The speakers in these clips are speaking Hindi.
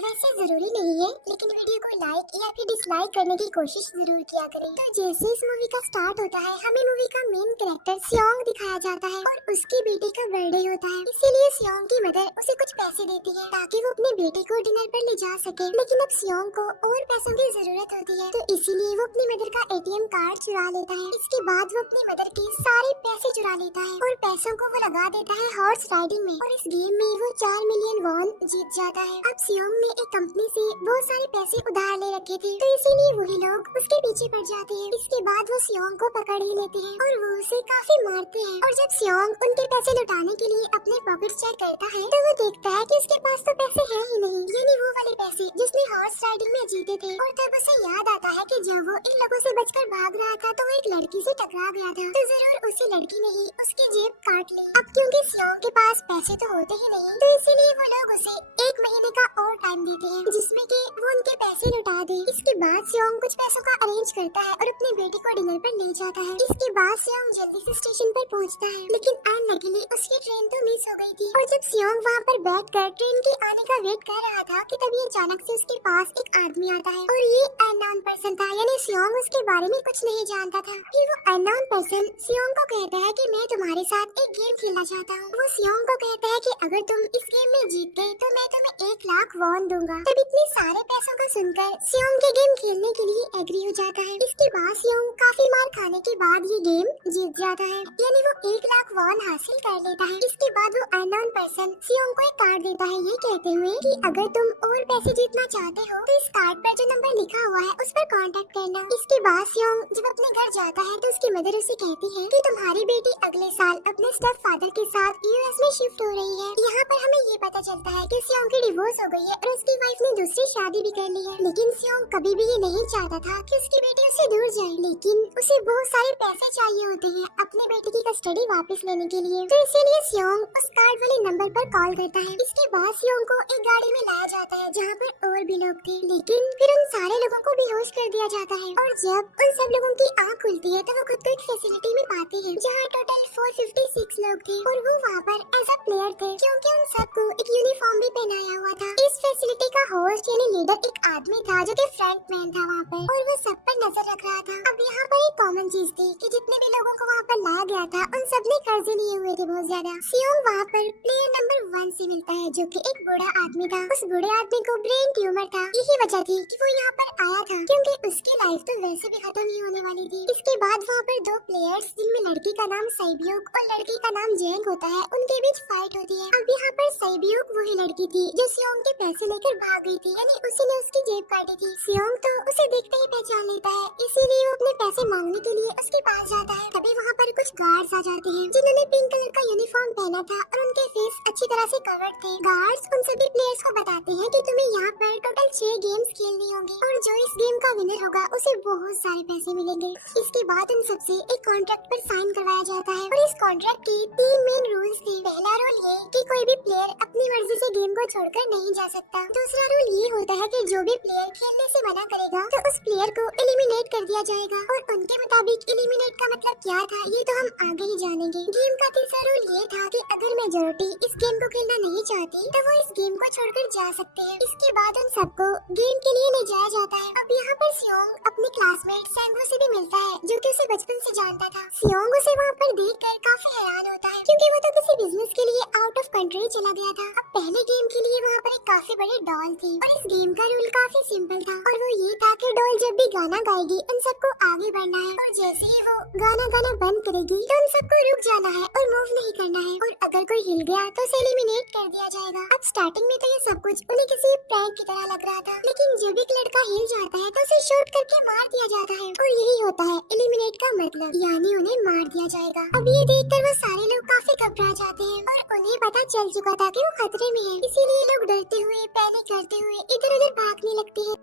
वैसे जरूरी नहीं है, लेकिन वीडियो को लाइक या फिर डिसलाइक करने की कोशिश जरूर किया करें। तो जैसे इस मूवी का स्टार्ट होता है, हमें मूवी का मेन कैरेक्टर सियोंग दिखाया जाता है और उसकी बेटी का बर्थडे होता है। इसीलिए सियोंग की मदर उसे कुछ पैसे देती है ताकि वो अपने बेटे को डिनर पर ले जा सके। लेकिन अब सियोंग को और पैसों की जरूरत होती है, तो इसीलिए वो अपनी मदर का एटीएम कार्ड चुरा लेता है। इसके बाद वो अपनी मदर के सारे पैसे चुरा लेता है और पैसों को वो लगा देता है हॉर्स राइडिंग में, और इस गेम में वो 4 मिलियन वॉन जीत जाता है। अब सियोंग ने एक कंपनी से बहुत सारे पैसे उधार ले रखे थे, तो इसीलिए वही लोग उसके पीछे पड़ जाते हैं। इसके बाद वो सियोंग को पकड़ ही लेते हैं और वो उसे काफी मारते हैं। और जब सियोंग उनके पैसे लौटाने के लिए अपने पॉकेट चेक करता है, तो वो देखता है कि उसके पास तो पैसे हैं ही नहीं, यानी वो वाले पैसे जिसने हॉर्स राइडिंग में जीते थे। और तब उसे याद आता है कि जब वो इन लोगों से बचकर भाग रहा था, तो वो एक लड़की से टकरा गया था, तो जरूर उसी लड़की ने ही उसकी जेब काट ली। अब क्योंकि सियोंग के पास पैसे तो होते ही नहीं, तो इसीलिए वो लोग उसे 1 महीने का और टाइम देते हैं, जिसमें कि वो उनके पैसे लौटा दे। इसके बाद सियोंग कुछ पैसों का अरेंज करता है और अपनी बेटी को डिनर पर ले जाता है। इसके बाद सियोंग जल्दी से स्टेशन पर पहुंचता है, लेकिन अनलकीली उसकी ट्रेन तो मिस हो गई थी। और जब सियोंग वहां पर बैठकर ट्रेन के आने का वेट कर रहा था, कि तभी अचानक से उसके पास एक आदमी आता है, और ये अननोन पर्सन था, यानी सियोंग उसके बारे में कुछ नहीं जानता था। फिर वो अननोन पर्सन सियोंग को कहता है कि मैं तुम्हारे साथ एक गेम खेलना चाहता हूँ। वो सियोंग को कहता है कि अगर तुम इस गेम में जीत गए तो मैं तुम्हें 1 लाख वॉन दूंगा। तब इतने सारे पैसों को सुनकर सियोंग के गेम खेलने के लिए एग्री हो जाता है। इसके बाद सियोंग काफी मार खाने के बाद ये गेम जीत जाता है, यानी वो 1 लाख वॉन हासिल कर लेता है। इसके बाद वो अननोन पर्सन सियोंग को एक कार्ड देता है, ये कहते हुए कि अगर तुम और पैसे जीतना चाहते हो तो इस कार्ड पर जो नंबर लिखा हुआ है उस पर कांटेक्ट करना। इसके बाद सियोंग जब अपने घर जाता है, तो उसकी मदर उसे कहती है कि तुम्हारी बेटी अगले साल अपने स्टेप फादर के साथ यूएस में शिफ्ट हो रही है। यहाँ पर हमें ये पता चलता है कि सियोंग की डिवोर्स हो गई है और उसकी वाइफ ने दूसरी शादी भी कर ली है। लेकिन सियोंग कभी भी ये नहीं चाहता था कि उसकी बेटी उससे दूर जाए, लेकिन उसे बहुत सारे पैसे चाहिए होते हैं अपने बेटे की कस्टडी वापस लेने के लिए, तो इसीलिए सियोंग उस कार्ड वाले नंबर पर कॉल करता है। इसके बाद सियोंग को एक गाड़ी में लाया जाता है जहाँ पर और भी लोग थे, लेकिन फिर उन सारे लोगों को बेहोश कर दिया जाता है। और जब उन सब लोगों की आँख खुलती है, तो वो खुद को एक फैसिलिटी में पाते हैं जहाँ टोटल 456 लोग थे, और वो वहाँ पर एज अ प्लेयर थे, क्योंकि उन सबको एक यूनिफॉर्म भी पहनाया हुआ था। इस फैसिलिटी का होस्ट यानी लीडर एक आदमी था जो कि फ्रंट मैन था वहाँ पर, और वो सब पर नजर रख रहा था। अब यहाँ पर एक कॉमन चीज थी कि जितने भी लोगों को वहाँ पर लाया गया था, उन सब ने कर्जे लिए हुए थे बहुत ज्यादा। सियोंग वहाँ पर प्लेयर नंबर 1 से मिलता है, जो कि एक बूढ़ा आदमी था। उस बूढ़े आदमी को ब्रेन ट्यूमर था, यही वजह थी कि वो यहाँ पर आया था, क्योंकि उसकी लाइफ तो वैसे भी खत्म ही होने वाली थी। इसके बाद वहाँ पर 2 प्लेयर्स, जिनमें लड़की का नाम सैब्यूक और लड़की का नाम जेंग होता है, उनके बीच फाइट होती है। अब यहाँ पर सैब्यूक वही लड़की थी जो सियोंग के पैसे लेकर भाग गई थी, यानी उसी ने उसकी जेब काटी थी। सियोंग तो उसे देखते ही पहचान लेता है, इसीलिए वो अपने पैसे मांगने के लिए उसके पास जाता है। तभी वहाँ पर कुछ गार्ड्स आ जाते हैं जिन्होंने पिंक कलर का यूनिफॉर्म पहना था और उनके फेस अच्छी तरह से कवर्ड थे। गार्ड्स उन सभी प्लेयर्स को बताते हैं कि तुम्हें यहाँ पर टोटल 6 गेम्स खेलनी होंगी, और जो इस गेम का विनर होगा उसे बहुत सारे पैसे मिलेंगे। इसके बाद उन सबसे एक कॉन्ट्रैक्ट पर साइन करवाया जाता है, और इस कॉन्ट्रैक्ट के 3 मेन रूल्स थे। पहला रूल ये कि कोई भी प्लेयर अपनी मर्जी से गेम को छोड़कर नहीं जा सकता। दूसरा रूल ये होता है कि जो भी प्लेयर खेलने से मना करेगा तो उस प्लेयर को एलिमिनेट कर दिया जाएगा, और उनके मुताबिक एलिमिनेट का मतलब क्या था ये तो हम आगे ही जानेंगे। गेम का तीसरा रूल ये था कि अगर मेजोरिटी इस गेम को खेलना नहीं चाहती तो वो इस गेम को छोड़कर जा सकते हैं। इसके बाद उन सबको गेम के लिए ले जाया जाता है। अब यहाँ पर सियोंग अपने क्लासमेट सैंगो से भी मिलता है, जो कि उसे बचपन से जानता था। सियोंग उसे वहाँ पर देखकर काफी हैरान होता है, क्योंकि वो तो किसी बिजनेस के लिए आउट ऑफ कंट्री चला गया था। अब पहले गेम के लिए वहाँ पर एक काफी बड़ी डॉल थी, और इस गेम का रूल काफी सिंपल था, और वो ये था कि डॉल जब भी गाना गाएगी उन सबको आगे बढ़ना है, और जैसे ही वो गाना गाना बंद करेगी तो उन सबको रुक जाना है और मूव नहीं करना है, और अगर कोई हिल गया तो उसे एलिमिनेट कर दिया जाएगा। अब स्टार्टिंग में तो ये सब कुछ उन्हें किसी प्रैंक की तरह लग रहा था, लेकिन जब एक लड़का हिल जाता है तो उसे शूट करके मार दिया जाता है, और यही होता है एलिमिनेट का मतलब, यानी उन्हें मार दिया जाएगा। अब ये देखकर वो सारे लोग काफी घबरा जाते हैं, और उन्हें पता चल चुका था कि वो खतरे में है, इसीलिए लोग डरते हुए पैनिक करते हुए इधर उधर भागने लगते हैं।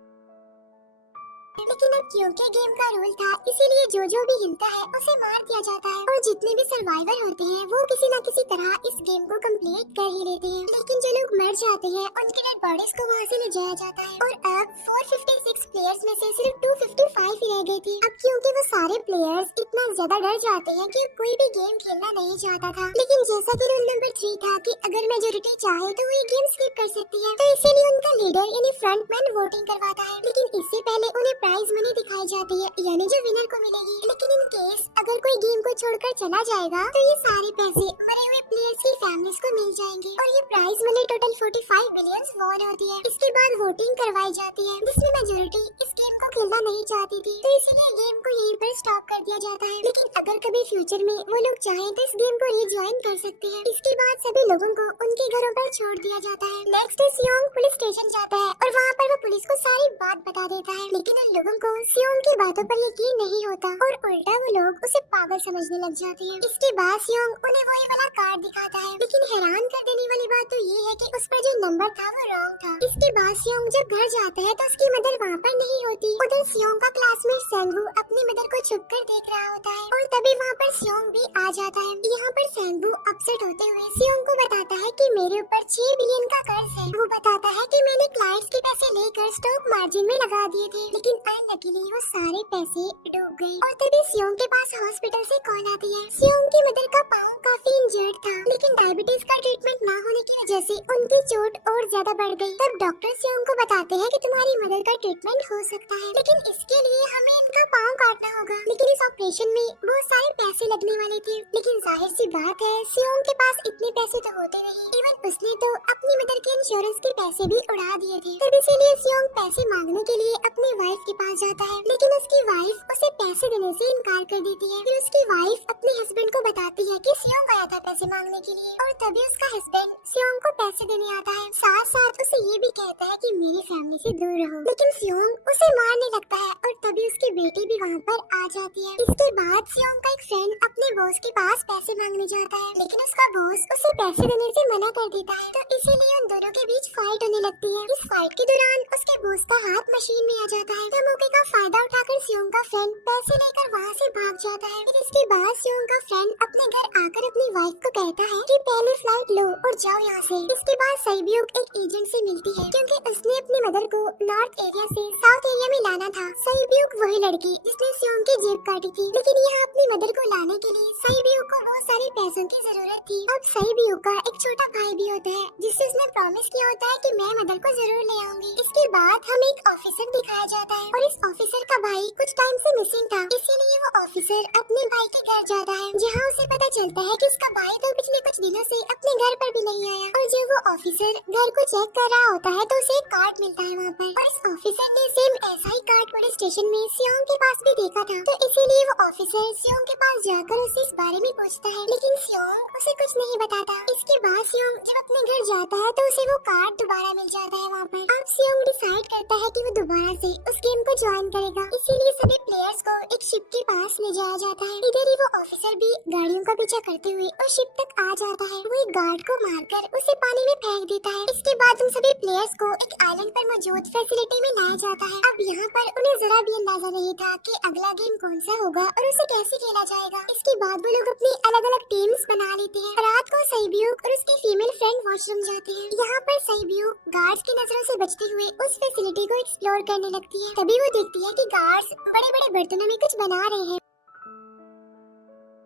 लेकिन अब क्योंकि गेम का रूल था, इसीलिए जो भी हिलता है उसे मार दिया जाता है और जितने भी सर्वाइवर होते हैं वो किसी न किसी तरह इस गेम को कंप्लीट कर ही लेते हैं। लेकिन जो लोग मर जाते हैं उनकी डेड बॉडीज को वहाँ से ले जाया जाता है और अब 456 प्लेयर्स में से सिर्फ 255 ही रह गए थे। अब क्योंकि वो सारे प्लेयर्स इतना ज्यादा डर जाते हैं कि कोई भी गेम खेलना नहीं चाहता था। लेकिन जैसा कि रूल नंबर 3 था कि अगर मेजोरिटी चाहे तो वो ये गेम स्किप कर सकती है, तो इसीलिए उनका लीडर यानी फ्रंटमैन वोटिंग करवाता है। लेकिन इससे पहले उन्हें प्राइज मनी दिखाई जाती है, यानी जो विनर को मिलेगी। लेकिन इन केस अगर कोई गेम को छोड़कर चला जाएगा तो ये सारे पैसे मरे हुए प्लेयर्स की फैमिलीज को मिल जाएंगे और ये prize money total 45 billion won होती है। इसके बाद वोटिंग करवाई जाती है जिसमें मेजोरिटी इस गेम को खेलना नहीं चाहती थी, तो इसीलिए गेम को यहीं पर स्टॉप कर दिया जाता है। लेकिन अगर कभी फ्यूचर में वो लोग चाहें तो इस गेम को रिज्वाइन कर सकते हैं। इसके बाद सभी लोगों को उनके घरों पर छोड़ दिया जाता है। नेक्स्ट सियोंग पुलिस स्टेशन जाता है और वहाँ पर वो पुलिस को सारी बात बता देता है। लेकिन उन लोगों को सियोंग की बातों पर यकीन नहीं होता और उल्टा वो लोग उसे पागल समझने लग जाते हैं। इसके बाद सियोंग उन्हें वही वाला कार्ड दिखाता है, लेकिन हैरान कर देने वाली बात तो ये है कि उस पर जो नंबर था वो रॉन्ग था। इसके बाद सियोंग जब घर जाता है तो उसकी मदर वहाँ पर नहीं होती। उधर सियोंग का क्लासमेट सेंगू अपनी मदर को छुप कर देख रहा होता है और तभी वहाँ पर सियोंग भी आ जाता है। यहाँ पर सेंगू अपसेट होते हुए सियोंग को बताता है कि मेरे ऊपर 6 बिलियन का कर्ज है। वो बताता है कि मैंने क्लाइंट्स के पैसे लेकर स्टॉक मार्जिन में लगा दिए थे, लेकिन अनलकीली वो सारे पैसे डूब गए। और तभी सियोंग के पास हॉस्पिटल से कॉल आती है। सियोंग की मदर का पाँव काफी इंजर्ड था, लेकिन डायबिटीज का ट्रीटमेंट न होने की वजह से उनकी चोट और ज्यादा बढ़ गई। तब डॉक्टर सियोंग को बताते हैं कि तुम्हारी मदर का ट्रीटमेंट हो सकता है, लेकिन इसके लिए हमें इनका पाँव काटना होगा। लेकिन इस ऑपरेशन में बहुत सारे पैसे लगने वाले थे, लेकिन जाहिर सी बात है सियोंग के पास इतने पैसे तो होते नहीं। इवन उसने तो अपनी मदर के इंश्योरेंस के पैसे भी उड़ा दिए थे। तब इसीलिए सियोंग पैसे मांगने के लिए अपनी वाइफ के पास जाता है, लेकिन उसकी वाइफ उसे पैसे देने से इनकार कर देती है। फिर उसकी वाइफ अपने हस्बैंड को बताती है कि सियोंग आया था पैसे मांगने के लिए और तभी उसका हस्बैंड सियोंग को पैसे देने आता है। साथ साथ उसे ये भी कहता है कि मेरी फैमिली से दूर रहो। लेकिन सियोंग उसे मारने लगता है और तभी उसकी बेटी भी वहाँ पर आ जाती है। इसके बाद सियोंग का एक फ्रेंड अपने बॉस के पास पैसे मांगने जाता है, लेकिन उसका बॉस उसे पैसे देने से मना कर देता है, तो इसीलिए उन दोनों के बीच फाइट होने लगती है। इस फाइट के दौरान उसके बॉस का हाथ मशीन में आ जाता है, तो मौके का फायदा उठाकर सियोंग का फ्रेंड पैसे लेकर वहाँ से भाग जाता है। फिर इसके बाद सियोंग का फ्रेंड अपने घर आकर अपनी वाइफ को कहता है कि पहले फ्लाइट लो और जाओ यहाँ से। इसके बाद सईब्यूक एक एजेंट से मिलती है, क्योंकि उसने अपनी मदर को नॉर्थ एरिया से साउथ एरिया में लाना था। सईब्यूक वही लड़की जिसने सियोंग की जेब काटी थी, लेकिन यहाँ अपनी मदर को लाने के लिए सईब्यूक को बहुत सारे पैसों की जरूरत थी। अब सईब्यूक का एक छोटा भाई भी होता है जिससे उसने प्रॉमिस किया होता है कि मैं मदर को जरूर ले आऊंगी। इसके बाद हमें एक ऑफिसर दिखाया जाता है और इस ऑफिसर का भाई कुछ टाइम से मिसिंग था, इसीलिए वो ऑफिसर अपने भाई के घर जाता है, जहाँ उसे पता चलता है कि उसका भाई तो पिछले कुछ दिनों से अपने घर पर भी नहीं आया। और जब वो ऑफिसर घर को चेक कर रहा होता है तो उसे एक कार्ड मिलता है वहाँ पर, और इस ऑफिसर ने सेम ऐसा ही कार्ड पुलिस स्टेशन में सियोंग के पास भी देखा था, तो इसीलिए वो ऑफिसर सियोंग के पास जाकर उसे इस बारे में पूछता है, लेकिन सियोंग उसे कुछ नहीं बताता। इसके बाद सियोंग जब अपने घर जाता है तो उसे वो कार्ड दोबारा मिल जाता है वहाँ पर। अब सियोंग डिसाइड करता है कि वो दोबारा से उस गेम को ज्वाइन करेगा, इसीलिए सभी प्लेयर्स को एक शिप के पास ले जाया जाता है। इधर ही वो ऑफिसर भी गाड़ियों का पीछा करते हुए उस शिप तक आ जाता है। वो एक गार्ड को मारकर उसे पानी में फेंक देता है। इसके बाद उन सभी प्लेयर्स को एक आइलैंड पर मौजूद फैसिलिटी में लाया जाता है। अब यहाँ पर उन्हें जरा भी अंदाजा नहीं था कि अगला गेम कौन सा होगा और उसे कैसे खेला जाएगा। इसके बाद वो लोग अपनी अलग अलग टीम्स बना लेते हैं। रात को सईब्यूक और उसकी फीमेल फ्रेंड वॉशरूम जाते हैं। यहाँ पर सईब्यूक गार्ड्स की नजरों से बचते हुए उस फैसिलिटी को एक्सप्लोर करने लगती है। तभी वो देखती है कि गार्ड्स बड़े बड़े बर्तनों में कुछ बना रहे हैं,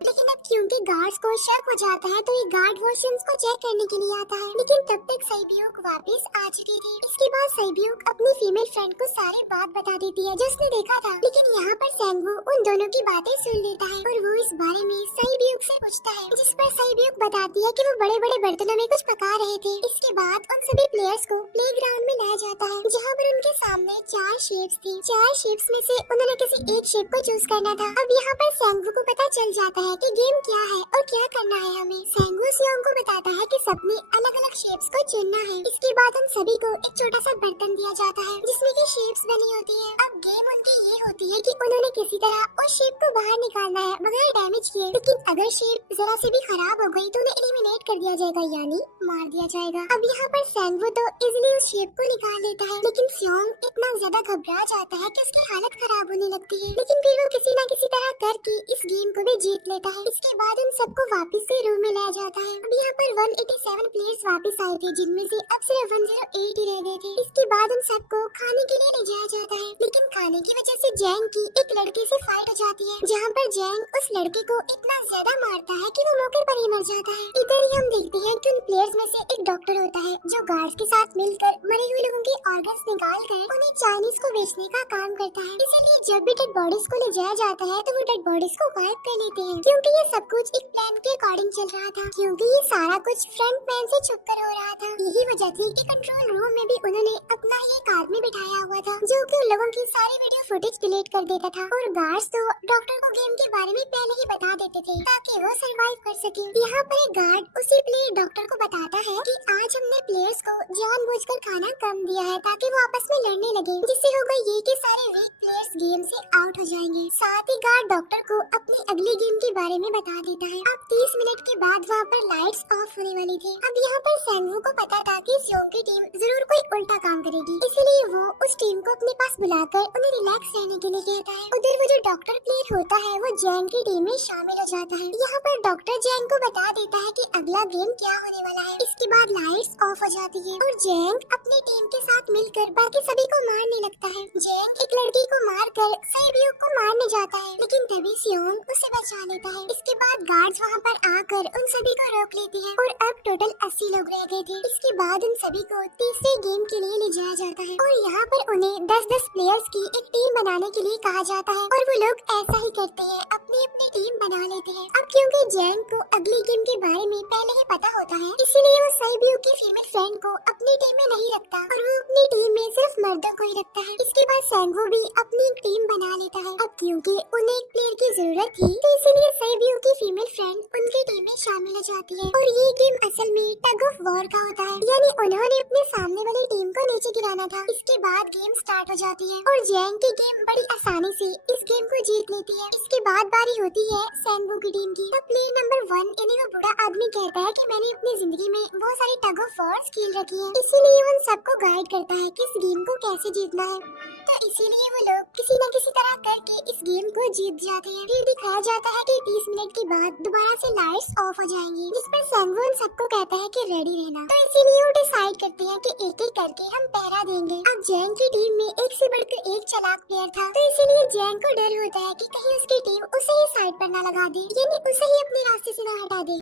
लेकिन अब क्योंकि गार्ड्स को शक हो जाता है तो ये गार्ड वॉशरूम्स को चेक करने के लिए आता है, लेकिन तब तक सईब्यूक वापस आ चुकी थी। इसके बाद सईब्यूक अपनी फीमेल फ्रेंड को सारी बात बता देती है जो उसने देखा था, लेकिन यहाँ पर सेंगू उन दोनों की बातें सुन लेता है और वो इस बारे में सईब्यूक से पूछता है, जिस पर सईब्यूक बताती है कि वो बड़े बड़े बर्तनों में कुछ पका रहे थे। इसके बाद उन सभी प्लेयर्स को प्लेग्राउंड में लाया जाता है, जहाँ पर उनके सामने 4 शेप्स थी। 4 शेप्स में से उन्होंने किसी एक शेप को चूज करना था। अब यहाँ पर सेंगू को पता चल जाता है कि गेम गेम क्या है और क्या करना है हमें। सेंगू सियोंग को बताता है कि सबने अलग अलग शेप्स को चुनना है। इसके बाद हम सभी को एक छोटा सा बर्तन दिया जाता है जिसमें की शेप्स बनी होती है। अब गेम उनकी ये होती है कि उन्होंने किसी तरह उस शेप को बाहर निकालना है बगैर डैमेज किए। लेकिन अगर शेप जरा से भी खराब हो गई तो उन्हें एलिमिनेट कर दिया जाएगा, यानी मार दिया जाएगा। अब यहाँ पर सेंगू तो इजिली उस शेप को निकाल लेता है, लेकिन सियोंग इतना ज्यादा घबरा जाता है कि उसकी हालत खराब होने लगती है। लेकिन फिर वो किसी न किसी तरह करके इस गेम को भी जीत लेता है। इसके बाद उन सबको वापस से रूम में लाया जाता है। अब यहाँ पर 187 प्लेयर्स वापस आए थे, जिनमें से अब सिर्फ 108 ही रह गए थे। इसके बाद उन सबको खाने के लिए ले जाया जाता है, लेकिन खाने की वजह से जैंग की एक लड़के से फाइट हो जाती है, जहाँ पर जैंग उस लड़के को इतना ज्यादा मारता है कि वो मौके पर ही मर जाता है। इधर ही हम देखते हैं कि उन प्लेयर्स में से एक डॉक्टर होता है जो गार्ड्स के साथ मिलकर मरे हुए लोगों के ऑर्गन्स निकाल कर उन्हें चाइनीज को बेचने का काम करता है। इसीलिए जब भी डेड बॉडीज को ले जाया जाता है तो वो डेड बॉडीज को गायब कर लेते हैं, क्योंकि ये सब कुछ एक प्लान के अकॉर्डिंग चल रहा था, क्योंकि ये सारा कुछ फ्रंट मैन से छुपकर हो रहा था। यही वजह थी कि कंट्रोल रूम में भी उन्होंने अपना ही एक आदमी बिठाया हुआ था जो कि उन लोगों की सारी वीडियो फुटेज डिलीट कर देता था। और गार्ड्स तो डॉक्टर को गेम के बारे में पहले ही बता देते थे ताकि वो सरवाइव कर सके। यहाँ पर एक गार्ड उसी प्लेयर डॉक्टर को बताता है कि आज हमने प्लेयर्स को जानबूझकर खाना कम दिया है ताकि वो आपस में लड़ने लगे, जिससे होगा ये कि सारे वीक प्लेयर्स गेम से आउट हो जाएंगे। साथ ही गार्ड डॉक्टर को अपनी अगली गेम के बारे में बता देता है। अब 30 मिनट के बाद वहाँ पर लाइट्स ऑफ होने वाली थी। अब यहाँ पर सेंगू को पता था कि सियोंग की टीम जरूर कोई उल्टा काम करेगी, इसलिए वो उस टीम को अपने पास बुलाकर उन्हें रिलैक्स रहने के लिए कहता है। उधर वो जो डॉक्टर प्लेयर होता है वो जैंग की टीम में शामिल हो जाता है। यहाँ पर डॉक्टर जैंग को बता देता है कि अगला गेम क्या होने वाला है। इसके बाद लाइट्स ऑफ हो जाती है और जैंग अपनी टीम के साथ मिलकर बाकी सभी को मारने लगता है। जैंग एक लड़की को मारकर सेबियो को मारने जाता है, लेकिन तभी सियोंग उसे बचा लेता है। इसके बाद गार्ड्स वहाँ पर आकर उन सभी को रोक लेते हैं और अब टोटल 80 लोग रह गए थे। इसके बाद उन सभी को तीसरे गेम के लिए ले जाया जाता है और यहाँ पर उन्हें 10-10 प्लेयर्स की एक टीम बनाने के लिए कहा जाता है और वो लोग ऐसा ही करते हैं, अपनी अपनी टीम बना लेते हैं। अब क्योंकि जैंग को अगली गेम के बारे में पहले ही पता होता है, इसीलिए वो सेबियो की फीमेल फ्रेंड को अपनी टीम में नहीं रखता और वो अपनी टीम में सिर्फ मर्दों को ही रखता है। इसके बाद सेंगू भी अपनी एक टीम बना लेता है। अब क्योंकि उन्हें एक प्लेयर की जरूरत थी तो इसीलिए सेबियो की फीमेल फ्रेंड उनकी टीम में शामिल हो जाती है और ये गेम असल में टग ऑफ वॉर का होता है, यानी उन्होंने अपने सामने वाली टीम को नीचे गिराना था। इसके बाद गेम स्टार्ट हो जाती है और जैंग की टीम बड़ी आसानी से इस गेम को जीत लेती है। इसके बाद बारी होती है सेंगू की टीम की। तब प्लेयर नंबर 1 यानी वो बूढ़ा आदमी कहता है कि मैंने अपनी जिंदगी में बहुत सारी टग ऑफ वॉर खेल रखी है, इसीलिए उन सबको गाइड करता है कि इस गेम को कैसे जीतना है। तो इसीलिए वो लोग किसी न किसी तरह करके इस गेम को जीत जाते हैं। फिर दिखाया जाता है कि 30 मिनट के बाद दोबारा से लाइट्स ऑफ हो जाएंगी, जिस पर सेंगू उन सबको कहता है कि रेडी रहना। तो इसीलिए वो डिसाइड करते हैं कि एक एक करके हम पहरा देंगे। अब जैंग की टीम में एक से बढ़कर एक चालाक प्लेयर था, तो इसीलिए जैंग को डर होता है कि कहीं उसकी टीम उसे ही साइड पर न लगा दे, यानी उसे ही अपने रास्ते से न हटा दे।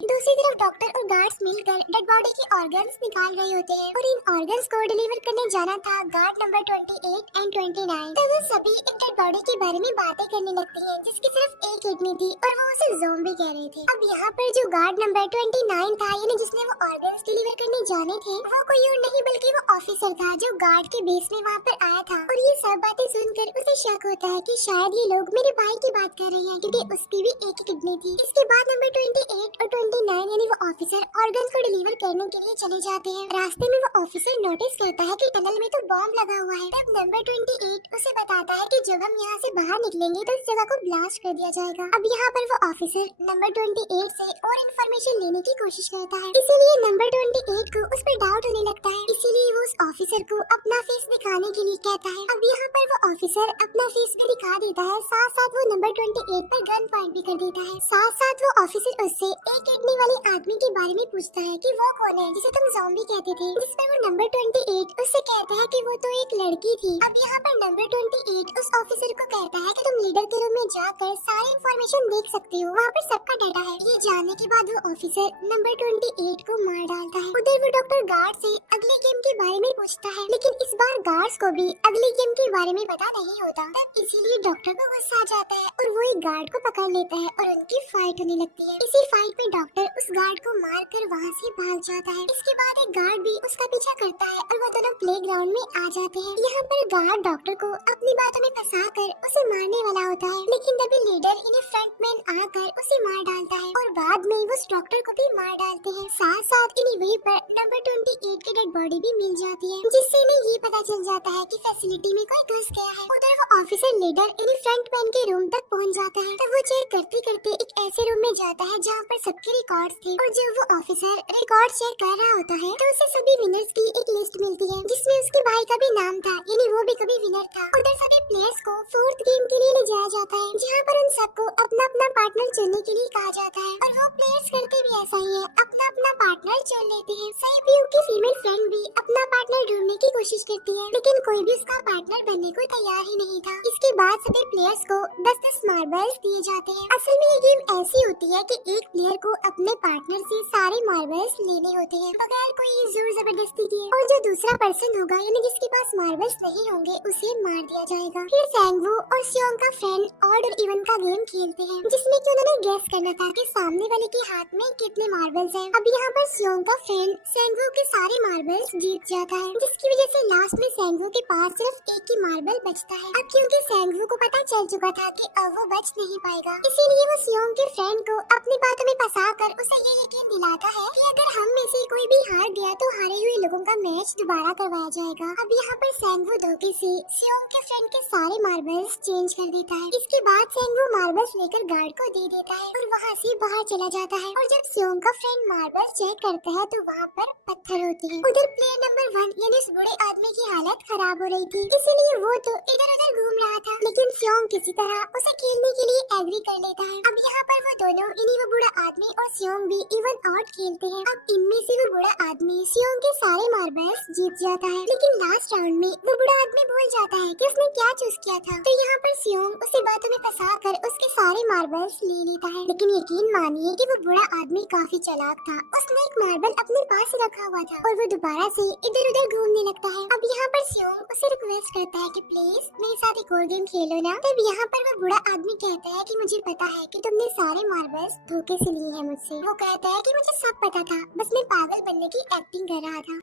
दूसरी तरफ डॉक्टर और गार्ड्स मिलकर डेड बॉडी के ऑर्गन्स निकाल रहे होते हैं और इन ऑर्गन्स को डिलीवर करने जाना था गार्ड नंबर 28 एंड 29। तो वो सभी एक डेड बॉडी के बारे में बातें करने लगती हैं जिसकी सिर्फ एक किडनी थी और वो उसे ज़ॉम्बी कह रहे थे। अब यहाँ पर जो गार्ड नंबर 29 था, यानी जिसने वो ऑर्गन्स डिलीवर करने जाने थे, वो कोई और नहीं बल्कि वो ऑफिसर था जो गार्ड के बेस में वहाँ पर आया था। और ये सब बातें सुनकर उसे शक होता है कि शायद ये लोग मेरे भाई की बात कर रहे हैं, क्योंकि उसकी भी एक ही किडनी थी। इसके बाद नंबर 28 और 29 यानी वो ऑफिसर ऑर्गन्स को डिलीवर करने के लिए चले जाते हैं। रास्ते में वो ऑफिसर नोटिस करता है कि टनल में तो बॉम्ब लगा हुआ है। तब नंबर 28 उसे बताता है कि जब हम यहाँ से बाहर निकलेंगे तो इस जगह को ब्लास्ट कर दिया जाएगा। अब यहाँ पर वो ऑफिसर नंबर 28 से और इन्फॉर्मेशन लेने की कोशिश करता है, इसीलिए नंबर 28 को उस पर डाउट होने लगता है, इसीलिए वो उस ऑफिसर को अपना फेस दिखाने के लिए कहता है। अब यहाँ पर वो ऑफिसर अपना फेस भी दिखा देता है, साथ साथ वो नंबर 28 पर गन पॉइंट भी कर देता है। साथ साथ वो ऑफिसर उससे एक किडनी वाले आदमी के बारे में पूछता है कि वो कौन है जिसे तुम ज़ॉम्बी कहते थे, जिस पर वो नंबर 28 उससे कहता है कि वो तो एक लड़की थी। अब यहाँ पर नंबर 28 उस ऑफिसर को कहता है कि तुम लीडर के रूम में जाकर सारी इंफॉर्मेशन देख सकते हो, वहाँ पर सबका डाटा है। ये जानने के बाद वो ऑफिसर नंबर 28 को मार डालता है। उधर वो डॉक्टर गार्ड से अगले गेम के बारे में पूछता है, लेकिन इस बार गार्ड्स को भी अगली गेम के बारे में पता नहीं होता। तब इसीलिए डॉक्टर को गुस्सा आ जाता है और वो एक गार्ड को पकड़ लेता है और उनकी फाइट होने लगती है। इसी फाइट में डॉक्टर उस गार्ड को मार कर वहाँ से भाग जाता है। इसके बाद एक गार्ड भी उसका पीछा करता है और वो दोनों प्लेग्राउंड में आ जाते हैं। यहाँ पर गार्ड डॉक्टर को अपनी बातों में फंसा कर उसे मारने वाला होता है, लेकिन तभी लीडर इन्हें फ्रंटमैन आकर उसे मार डालता है और बाद में वो उस डॉक्टर को भी मार डालते हैं। साथ साथ इन्हें वहीं पर नंबर 28 की डेड बॉडी भी मिल जाती है, जिससे इन्हें ये पता चल जाता है कि फैसिलिटी में कोई घुस गया है। उधर वो ऑफिसर लीडर इन्हें फ्रंटमैन के रूम तक पहुंच जाता है। तब वो चेक करते करते एक ऐसे रूम में जाता है जहाँ पर सबके रिकॉर्ड्स थे, और जब वो ऑफिसर रिकॉर्ड चेक कर रहा होता है तो उसे सभी विनर्स की एक लिस्ट मिलती है, जिसमें उसके भाई का भी नाम था, यानी वो भी कभी विनर था। उधर सभी प्लेयर्स को फोर्थ गेम के लिए ले जाया जाता है, जहाँ पर उन सबको अपना अपना पार्टनर चुनने के लिए कहा जाता है, और वो प्लेयर्स करते भी ऐसा ही है, अपना अपना पार्टनर चुन लेते हैं। सही की फीमेल फ्रेंड भी अपना पार्टनर ढूंढने की कोशिश करती है, लेकिन कोई भी उसका पार्टनर बनने को तैयार ही नहीं था। इसके बाद सभी प्लेयर्स को 10-10 मार्बल्स दिए जाते हैं। असल में ये गेम ऐसी होती है कि एक प्लेयर को अपने पार्टनर से सारे मार्बल्स लेने होते हैं बगैर कोई जोर जबरदस्ती किए, और जो दूसरा पर्सन होगा यानी जिसके पास मार्बल्स नहीं होंगे उसे मार दिया जाएगा। फिर सैंगवू और सियोंग का फ्रेंड ऑड और इवन का गेम खेलते हैं, जिसमें कि उन्होंने गेस करना था कि सामने वाले के हाथ में कितने मार्बल्स हैं। अब यहाँ पर सियोंग का फ्रेंड सैंगवू के सारे मार्बल्स जीत जाता है, जिसकी वजह से लास्ट में सैंगवू के पास सिर्फ एक ही मार्बल बचता है। अब क्योंकि सैंगवू को पता चल चुका था कि अब वो बच नहीं पाएगा, इसीलिए वो सियोंग के फ्रेंड को अपनी बातों में फंसा कर उसे ये यकीन दिलाता है कि अगर हम में से कोई भी हार गया तो हारे हुए लोगों का मैच दोबारा करवाया जाएगा। अब यहाँ पर सैंगवू धोखे से सियोंग के फ्रेंड के सारे मार्बल्स चेंज कर देता है। इसके बाद सैंगवू मार्बल्स लेकर गार्ड को दे देता है और वहाँ से बाहर चला जाता है, और जब सियोंग का फ्रेंड मार्बल्स चेक करता है तो वहाँ पर पत्थर होते हैं। उधर प्लेयर नंबर 1 यानी उस बूढ़े आदमी की हालत खराब हो रही थी, इसीलिए वो तो इधर उधर घूम रहा था, लेकिन सियोंग किसी तरह उसे खेलने के लिए एग्री कर लेता है। अब यहाँ पर वो दोनों यानी वो बूढ़ा आदमी और सियोंग भी इवन आउट खेलते हैं। अब इनमें से वो बूढ़ा आदमी सियोंग के सारे मार्बल्स जीत जाता है, लेकिन लास्ट राउंड में वो बूढ़ा आदमी भूल जाता है कि उसने क्या चूज किया था। तो यहाँ पर सियोंग उसे बातों में फंसा कर उसके सारे मार्बल्स ले लेता है, लेकिन यकीन मानिए कि वो बूढ़ा आदमी काफी चालाक था। उसने एक मार्बल अपने पास ही रखा हुआ था और वो दोबारा से इधर उधर घूमने लगता है। अब यहाँ पर सियोंग उसे रिक्वेस्ट करता है कि प्लीज मेरे साथ एक और गेम खेलो ना। तब यहाँ पर वो बूढ़ा आदमी कहता है कि मुझे पता है कि तुमने सारे मार्बल्स धोखे से लिए हैं मुझसे। वो कहता है कि मुझे सब पता था, बस मैं पागल बनने की एक्टिंग कर रहा था।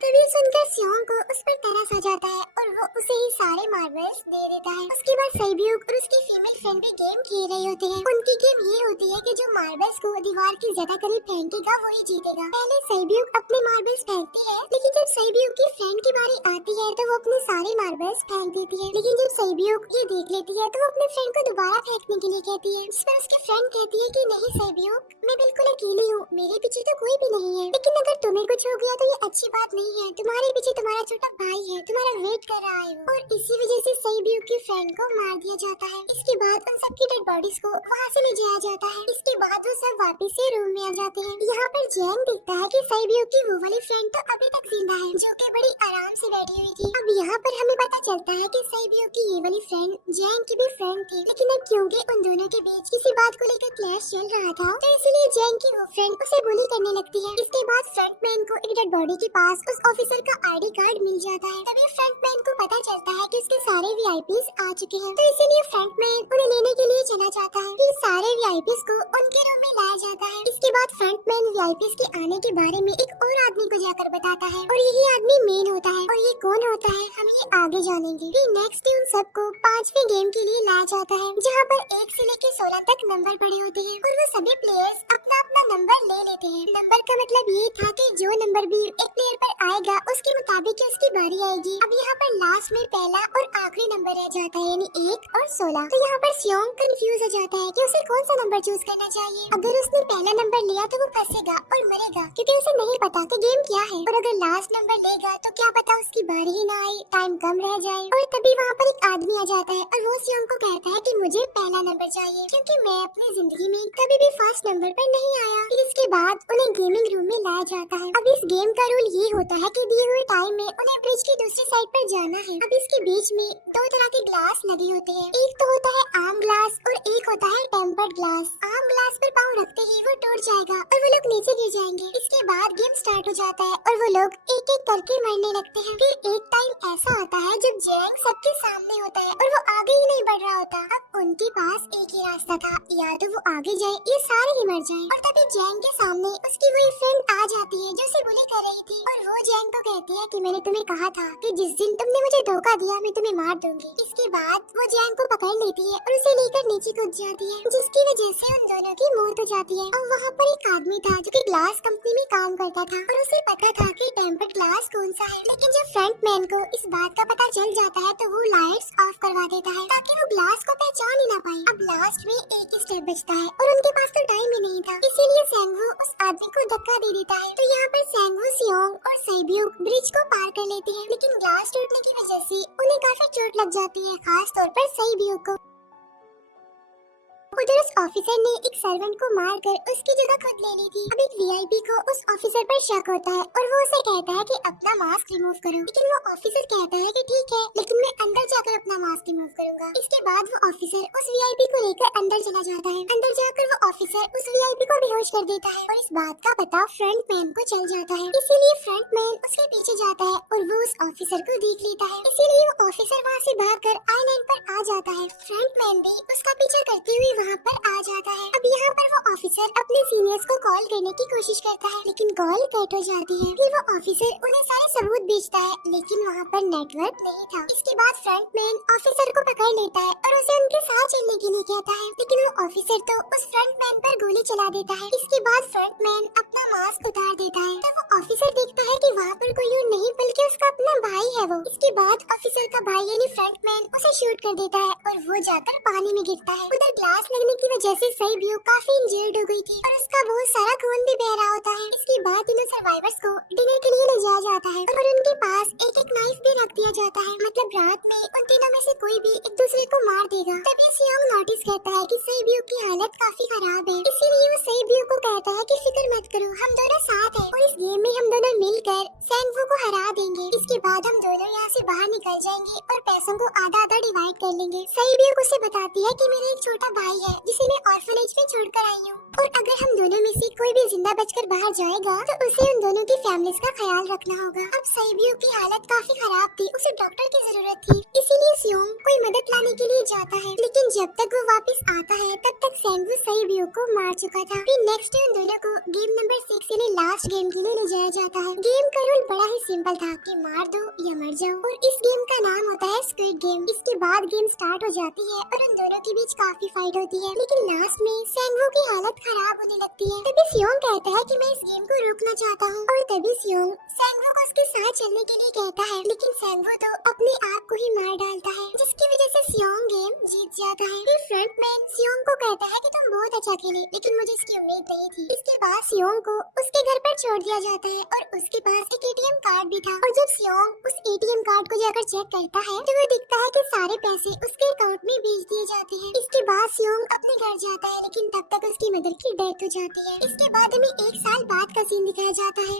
तभी सुनकर सियोंग को उस पर तरस आ जाता है और वो उसे ही सारे मार्बल्स दे देता है। उसके बाद सैब्यूक और उसकी फीमेल फ्रेंड भी गेम खेल रहे होते हैं। उनकी गेम ये होती है कि जो मार्बल्स को दीवार के ज्यादा करीब फेंकेगा वही जीतेगा। पहले सैब्यूक अपने मार्बल्स फेंकती है, लेकिन जब सैब्यूक की फ्रेंड की बारी आती है तो वो अपने सारे मार्बल्स फेंक देती है, लेकिन जब सैब्यूक ये देख लेती है तो वो अपने फ्रेंड को दोबारा फेंकने के लिए कहती है। इस पर उसकी फ्रेंड कहती है कि नहीं सैब्यूक, मैं बिल्कुल अकेली हूँ, मेरे पीछे तो कोई भी नहीं है, लेकिन अगर तुम्हें कुछ हो गया तो ये अच्छी बात नहीं है, तुम्हारे पीछे तुम्हारा छोटा भाई है, तुम्हारा वेट कर रहा है वो। और इसी वजह से सैब्यूक की फ्रेंड को मार दिया जाता है। इसके बाद उन सबकी डेड बॉडीज को वहाँ से ले जाया जाता है। इसके बाद वो सब वापस से रूम में आ जाते हैं। यहाँ पर जैंग देखता है कि सैब्यूक की वो वाली फ्रेंड तो अभी तक जिंदा है, जो कि बड़ी आराम से बैठी हुई थी। अब यहाँ पर हमें पता चलता है कि सैब्यूक की ये वाली फ्रेंड जैंग की भी फ्रेंड थी, लेकिन अब क्योंकि उन दोनों के बीच किसी बात को लेकर क्लैश चल रहा था तो इसलिए जैंग की वो फ्रेंड उसे बुली करने लगती है। इसके बाद फ्रंटमैन को एक डेड बॉडी के पास उस ऑफिसर का आईडी कार्ड मिल जाता है। तभी फ्रंटमैन को पता चलता है कि उसके सारे वीआईपीज आ चुके हैं, तो इसीलिए फ्रंटमैन उन्हें लेने के लिए चला जाता है। फिर सारे वीआईपीज को उनके रूम में लाया जाता है। इसके बाद फ्रंटमैन वीआईपीज के आने के बारे में एक और आदमी को जाकर बताता है, और यही आदमी मेन होता है, और ये कौन होता है हम ये आगे जानेंगे। फिर नेक्स्ट डे उन सबको 5वें गेम के लिए लाया जाता है, जहाँ पर 1 से लेकर 16 तक नंबर पड़े होते हैं, और वो सभी प्लेयर्स अपना अपना नंबर ले लेते हैं। नंबर का मतलब ये था कि जो नंबर भी एक प्लेयर पर आएगा उसके मुताबिक उसकी बारी आएगी। अब यहाँ पर लास्ट में पहला और आखिरी नंबर रह जाता है, यानी 1 और 16। तो यहाँ पर सियोंग कंफ्यूज हो जाता है कि उसे कौन सा नंबर चूज करना चाहिए। अगर उसने पहला नंबर लिया तो वो फंसेगा और मरेगा, क्योंकि उसे नहीं पता कि गेम क्या है, और अगर लास्ट नंबर लेगा तो क्या पता उसकी बारी ही ना आए, टाइम कम रह जाए। और तभी वहाँ पर एक आदमी आ जाता है और वो सियोंग को कहता है कि मुझे पहला नंबर चाहिए, क्योंकि मैं अपनी जिंदगी में कभी भी फर्स्ट नंबर पर नहीं आया। फिर इसके बाद उन्हें गेमिंग रूम में लाया जाता है। अब इस गेम का रूल ये होता है कि दिए हुए टाइम में उन्हें ब्रिज की दूसरी साइड पर जाना है। अब इसके बीच में दो तरह के ग्लास लगे होते हैं। एक तो होता है आम ग्लास और एक होता है टेम्पर्ड ग्लास। आम ग्लास पर पाँव रखते ही वो टूट जाएगा और वो लोग नीचे गिर जाएंगे। इसके बाद गेम स्टार्ट हो जाता है और वो लोग एक एक करके मरने लगते हैं। फिर एक टाइम ऐसा आता है जब जैंग सबके सामने होता है और वो आगे ही नहीं बढ़ रहा होता। अब उनके पास एक ही रास्ता था, या तो वो आगे जाए या सारे ही मर जाएं। और तभी जैंग के सामने उसकी वही फ्रेंड आ जाती है जो उसे बुली कर रही थी और वो जैंग को कहती है कि मैंने तुम्हें कहा था कि जिस दिन तुमने मुझे धोखा दिया मैं तुम्हें मार दूंगी। इसके बाद वो जैंग को पकड़ लेती है और उसे लेकर नीचे कूद जाती है, जिसकी वजह से उन दोनों की मौत हो जाती है। और वहाँ पर एक आदमी था जो कि ग्लास कंपनी में काम करता था और उसे पता था कि टेम्पर्ड ग्लास कौन सा है। लेकिन जब फ्रंट मैन को इस बात का पता चल जाता है तो वो लाइट्स ऑफ करवा देता है ताकि वो ग्लास को पहचान ही ना पाए। अब लास्ट में एक ही स्टेप बचता है और उनके पास तो टाइम ही नहीं था, इसीलिए सेंगवू उस आदमी को धक्का दे देता है। तो यहाँ पर सेंगवू, सियोंग और सैब्यूक ब्रिज को पार कर लेते हैं, लेकिन ग्लास टूटने की वजह से उन्हें काफी चोट लग जाती है, खास तौर पर सैब्यूक को। उधर उस ऑफिसर ने एक सर्वेंट को मारकर उसकी जगह खुद ले ली थी। अब एक वीआईपी को उस ऑफिसर पर शक होता है और वो उसे कहता है कि अपना मास्क रिमूव करो, लेकिन वो ऑफिसर कहता है कि ठीक है, लेकिन मैं अंदर जाकर अपना मास्क रिमूव करूंगा। इसके बाद वो ऑफिसर उस वीआईपी को लेकर अंदर चला जाता है। अंदर जाकर वो ऑफिसर उस वीआईपी को बेहोश कर देता है और इस बात का पता फ्रंट मैन को चल जाता है, इसीलिए फ्रंट मैन उसके पीछे जाता है और वो उस ऑफिसर को देख लेता है, इसीलिए वो ऑफिसर वहाँ से भागकर I-9 पर आ जाता है। फ्रंट मैन भी उसका पीछा करते हुए वहाँ पर आ जाता है। अब यहाँ पर वो ऑफिसर अपने सीनियर्स को कॉल करने की कोशिश करता है, लेकिन कॉल कट हो जाती है। फिर वो ऑफिसर उन्हें सारे सबूत भेजता है, लेकिन वहाँ पर नेटवर्क नहीं था। इसके बाद फ्रंट मैन ऑफिसर को पकड़ लेता है और उसे उनके साथ चलने के लिए कहता है, लेकिन वो ऑफिसर तो उस फ्रंट मैन पर गोली चला देता है। इसके बाद फ्रंट मैन अपना मास्क उतार देता है, तब वो ऑफिसर देखता है कि वहाँ पर कोई और नहीं बल्कि उसका अपना भाई है वो। इसके बाद ऑफिसर का भाई यानी फ्रंट मैन उसे शूट कर देता है और वो जाकर पानी में गिरता है। उधर ग्लास लगने की वजह से सैब्यूक काफी इंजर्ड हो गई थी और उसका बहुत सारा खून भी बह रहा होता है। इसके बाद इन सर्वाइवर्स को डिनर के लिए ले जाया जाता है और उनके पास एक एक नाइफ भी रख दिया जाता है, मतलब रात में उन तीनों में से कोई भी एक दूसरे को मार देगा। तभी सियोंग नोटिस करता है कि सैब्यूक की हालत काफी खराब है, इसीलिए वो सैब्यूक को कहता है कि फिक्र मत करो, हम दोनों साथ हैं और इस गेम में हम दोनों मिलकर सेंगवू को हरा देंगे। इसके बाद हम दोनों यहाँ से बाहर निकल जाएंगे और पैसों को आधा आधा डिवाइड कर लेंगे। सैब्यूक उसे बताती है कि मेरा एक छोटा भाई है जिसे मैं ऑर्फनेज में छोड़कर आई हूँ और अगर हम दोनों में से कोई भी जिंदा बचकर बाहर जाएगा तो उसे उन दोनों की फैमिलीज का ख्याल रखना होगा। अब सैब्यूक की हालत काफी खराब थी, उसे डॉक्टर की जरूरत थी, इसीलिए सियोंग कोई मदद लाने के लिए जाता है, लेकिन जब तक वो वापस आता है तब तक सेंगवू सैब्यूक को मार चुका था। फिर नेक्स्ट डे उन दोनों को गेम नंबर 6 यानी लास्ट गेम के लिए ले जाया जाता है। गेम का रूल बड़ा ही सिंपल था कि मार दो या मर जाओ, और इस गेम का नाम होता है स्क्विड गेम। इसके बाद गेम स्टार्ट हो जाती है और उन दोनों के बीच काफी फाइट होती है, लेकिन लास्ट में सेंगवू की हालत खराब होने लगती है। तभी सियोंग कहता है कि मैं इस गेम को रोकना चाहता हूँ और तभी सियोंग सेंगवू को उसके साथ चलने के लिए कहता है, लेकिन सेंगवू तो अपने आप को ही मार डालता है, जिसकी वजह से सियोंग गेम जीत जाता है। फिर फ्रंट मैन सियोंग को कहता है कि तुम बहुत अच्छा खेले, लेकिन मुझे इसकी उम्मीद नहीं थी। इसके बाद सियोंग को उसके घर पर छोड़ दिया जाता है और उसके पास एक एटीएम कार्ड भी था, और जब सियोंग उस एटीएम कार्ड को जाकर चेक करता है तो वो दिखता है कि सारे पैसे उसके अकाउंट में भेज दिए जाते हैं। इसके बाद सियोंग अपने घर जाता है, लेकिन तब तक उसकी मदर की डेथ हो जाती है। इसके बाद हमें 1 साल बाद का सीन दिखाया जाता है,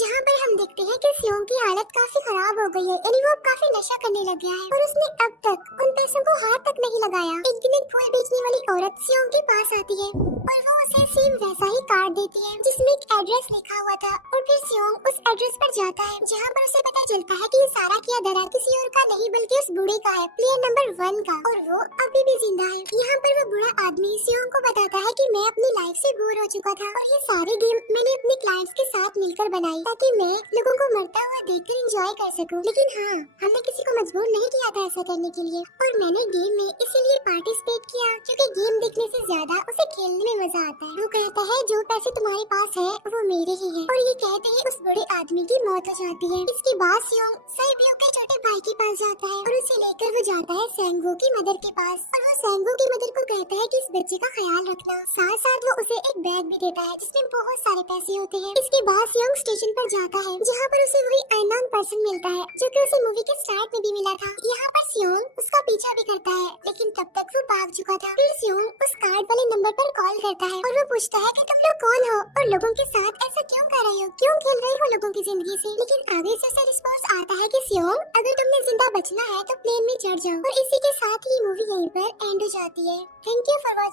जहाँ पर हम देखते हैं कि सियोंग की हालत काफी खराब हो गई है, यानी वो काफी नशा करने लग गया है और उसने अब तक उन पैसों को हाथ तक नहीं लगाया। एक दिन एक फूल बेचने वाली औरत सियोंग के पास आती है और वो उसे सेम वैसा ही कार्ड देती है जिसमें एक एड्रेस लिखा हुआ था, और फिर सियोंग उस एड्रेस पर जाता है जहाँ पर उसे पता चलता है कि ये सारा किया धरा किसी और का नहीं बल्कि उस बूढ़े का है, प्लेयर नंबर 1 का, और वो अभी भी जिंदा है। यहाँ पर वो बूढ़ा आदमी सियोंग को बताता है कि मैं अपनी लाइफ से बोर हो चुका था और ये सारे गेम मैंने अपने क्लाइंट्स के साथ मिलकर बनाई ताकि मैं लोगों को मरता हुआ देखकर एंजॉय कर सकूं, लेकिन हाँ, हमने किसी को मजबूर नहीं किया था ऐसा करने के लिए, और मैंने गेम में इसीलिए पार्टिसिपेट किया क्योंकि गेम देखने से ज्यादा उसे खेलने में मजा आता है। वो कहता है जो पैसे तुम्हारे पास है वो मेरे ही है, और ये कहते ही उस बूढ़े आदमी की मौत हो जाती है। इसके बाद सियोंग सैब्यूक के छोटे भाई के पास जाता है और उसे लेकर वो जाता है सेंगवू की मदर के पास, और वो सेंगवू की मदर को कहता है कि इस बच्चे का ख्याल रखना। साथ साथ वो उसे एक बैग भी देता है जिसमें बहुत सारे पैसे होते हैं। इसके बाद सियोंग स्टेशन पर जाता है जहाँ पर उसे वही अननोन पर्सन मिलता है जो कि उसे मूवी के स्टार्ट में भी मिला था। यहाँ पर सियोंग उसका पीछा भी करता है, लेकिन तब तक वो भाग चुका था। फिर सियोंग उस कार्ड वाले नंबर पर कॉल करता है और वो पूछता है कि तुम लोग कौन हो और लोगों के साथ ऐसा क्यों कर रहे हो, क्यों खेल रहे हो लोगों की जिंदगी से। लेकिन आगे से ऐसा रिस्पॉन्स आता है कि सियोंग अगर तुमने जिंदा बचना है तो प्लेन में चढ़ जाओ। और इसी के साथ ही मूवी यहीं पर एंड हो जाती है। Thank you for watching.